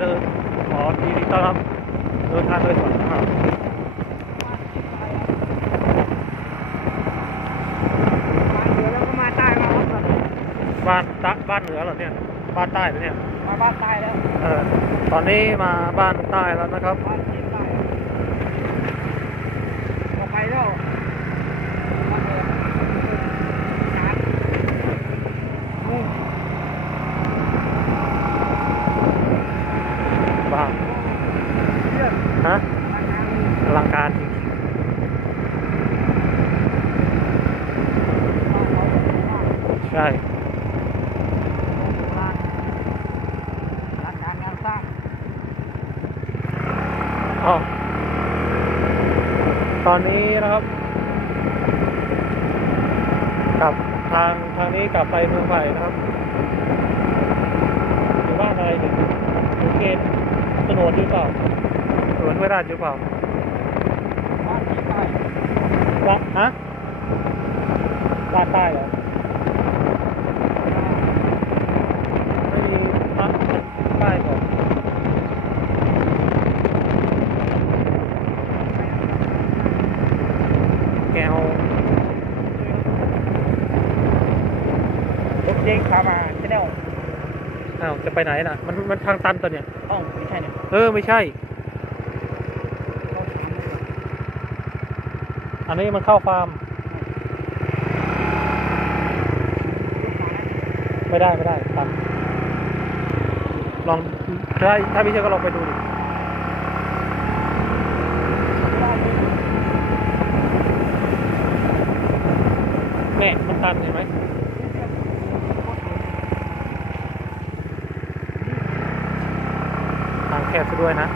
เดินขอทีนี้ต้อนรับเดินทางโดยสวัสดิภาพเดี๋ยวเราก็มาใต้มาครับบ้านตะบ้านเหนือเหรอเนี่ย บ้านใต้เหรอเนี่ย มาบ้านใต้แล้ว เออ ตอนนี้มาบ้านใต้แล้วนะครับ บ้านเชียงใต้ออกไปแล้วบ้านเหนือจานอืม บ้าน เยี่ยม ฮะ บ้านทาง อ ลังการจริงบ้านเขาบ้านๆใช่ร้านร้านการงานสร้างอ๋อตอนนี้นะครับกลับทางทางนี้กลับไปเมืองใหม่นะครับอยู่บ้านอะไรเนี่ยโอเคสนวนหรือเปล่าสนวนห้วยราชหรือเปล่า บ้านเชียงใต้ บ้าน ฮะบ้านใต้เหรอไม่มีบ้านใต้ก่อนแกวรถเจ๊งพามาจะได้ออกอ้าวจะไปไหนน่ะ มันมันทางตันตัวเนี่ยห้องไม่ใช่เนี่ย เออ ไม่ใช่ เขาถาม อันนี้มันเข้าฟาร์ม ไม่ได้ไม่ได้ตันลองถ้าถ้าไม่เชื่อก็ลองไปดูดิแม่มันตันเห็นไหมทางแคบซะด้วยนะ